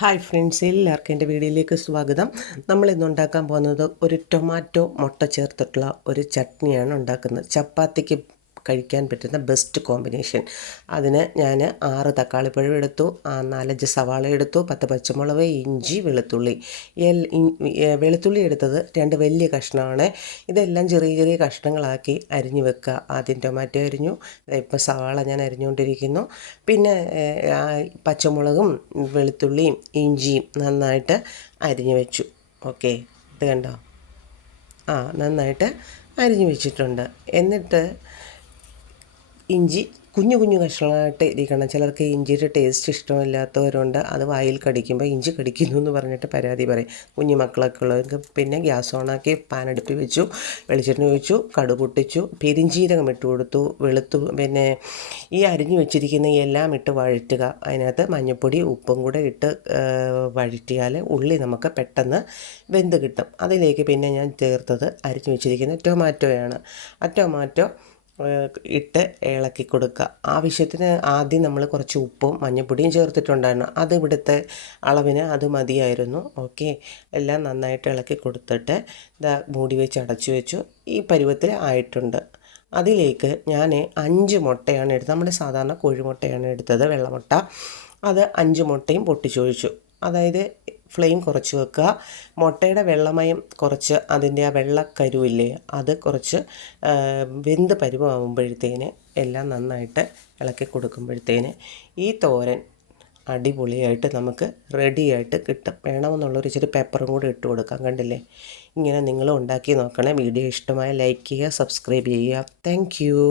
Hi friends, എല്ലാവർക്കും എൻ്റെ വീഡിയോയിലേക്ക് സ്വാഗതം. നമ്മളിന്ന് ഉണ്ടാക്കാൻ പോകുന്നത് ഒരു ടൊമാറ്റോ മുട്ട ചേർത്തിട്ടുള്ള ഒരു ചട്നിയാണ് ഉണ്ടാക്കുന്നത്. ചപ്പാത്തിക്ക് കഴിക്കാൻ പറ്റുന്ന ബെസ്റ്റ് കോമ്പിനേഷൻ. അതിന് ഞാൻ 6 തക്കാളിപ്പഴം എടുത്തു, 4-5 സവാള എടുത്തു, 10 പച്ചമുളക്, ഇഞ്ചി, വെളുത്തുള്ളി. വെളുത്തുള്ളി എടുത്തത് 2 വലിയ കഷ്ണമാണ്. ഇതെല്ലാം ചെറിയ ചെറിയ കഷ്ണങ്ങളാക്കി അരിഞ്ഞു വെക്കുക. ആദ്യം ടൊമാറ്റോ അരിഞ്ഞു, ഇപ്പോൾ സവാള ഞാൻ അരിഞ്ഞുകൊണ്ടിരിക്കുന്നു. പിന്നെ പച്ചമുളകും വെളുത്തുള്ളിയും ഇഞ്ചിയും നന്നായിട്ട് അരിഞ്ഞു വെച്ചു. ഓക്കെ, ഇത് കണ്ടോ? നന്നായിട്ട് അരിഞ്ഞു വെച്ചിട്ടുണ്ട്. എന്നിട്ട് ഇഞ്ചി കുഞ്ഞു കുഞ്ഞു കഷ്ണങ്ങളായിട്ട് ഇരിക്കണം. ചിലർക്ക് ഇഞ്ചിയുടെ ടേസ്റ്റ് ഇഷ്ടമില്ലാത്തവരുണ്ട്. അത് വായിൽ കടിക്കുമ്പോൾ ഇഞ്ചി കടിക്കുന്നു എന്ന് പറഞ്ഞിട്ട് പരാതി പറയും. കുഞ്ഞു മക്കളൊക്കെ ഉള്ളവർക്ക്. പിന്നെ ഗ്യാസ് ഓണാക്കി പാനടുപ്പി വെച്ചു, വെളിച്ചെണ്ണ ഒഴിച്ചു, കടുക് പൊട്ടിച്ചു, പെരിഞ്ചീരകം ഇട്ട് കൊടുത്തു, പിന്നെ ഈ അരിഞ്ഞു വെച്ചിരിക്കുന്ന എല്ലാം ഇട്ട് വഴറ്റുക. അതിനകത്ത് മഞ്ഞൾപ്പൊടി ഉപ്പും കൂടെ ഇട്ട് വഴറ്റിയാൽ ഉള്ളി നമുക്ക് പെട്ടെന്ന് വെന്ത് കിട്ടും. അതിലേക്ക് പിന്നെ ഞാൻ ചേർത്തത് അരിഞ്ഞു വെച്ചിരിക്കുന്ന ടൊമാറ്റോയാണ്. ആ ടൊമാറ്റോ ഇട്ട് ഇളക്കി കൊടുക്കുക. ആവശ്യത്തിന് ആദ്യം നമ്മൾ കുറച്ച് ഉപ്പും മഞ്ഞൾപ്പൊടിയും ചേർത്തിട്ടുണ്ടായിരുന്നു. അത് ഇവിടുത്തെ അളവിന് അത് മതിയായിരുന്നു. ഓക്കെ, എല്ലാം നന്നായിട്ട് ഇളക്കി കൊടുത്തിട്ട് മൂടി വെച്ച് അടച്ചു വെച്ചു. ഈ പരുവത്തിൽ ആയിട്ടുണ്ട്. അതിലേക്ക് ഞാൻ 5 മുട്ടയാണ് എടുത്തത്. നമ്മുടെ സാധാരണ കോഴിമുട്ടയാണ് എടുത്തത്, വെള്ളമുട്ട. അത് 5 മുട്ടയും പൊട്ടിച്ചൊഴിച്ചു. അതായത് ഫ്ലെയിം കുറച്ച് വെക്കുക. മുട്ടയുടെ വെള്ളമയം കുറച്ച്, അതിൻ്റെ ആ വെള്ളക്കരുവില്ലേ, അത് കുറച്ച് വെന്ത് പരുവമാകുമ്പോഴത്തേന് എല്ലാം നന്നായിട്ട് ഇളക്കി കൊടുക്കുമ്പോഴത്തേന് ഈ തോരൻ അടിപൊളിയായിട്ട് നമുക്ക് റെഡിയായിട്ട് കിട്ടും. വേണമെന്നുള്ളൊരു ഇച്ചിരി പെപ്പറും കൂടി ഇട്ട് കൊടുക്കാം. കണ്ടില്ലേ? ഇങ്ങനെ നിങ്ങളും ഉണ്ടാക്കി നോക്കണേ. വീഡിയോ ഇഷ്ടമായ ലൈക്ക് ചെയ്യുക, സബ്സ്ക്രൈബ് ചെയ്യുക. താങ്ക്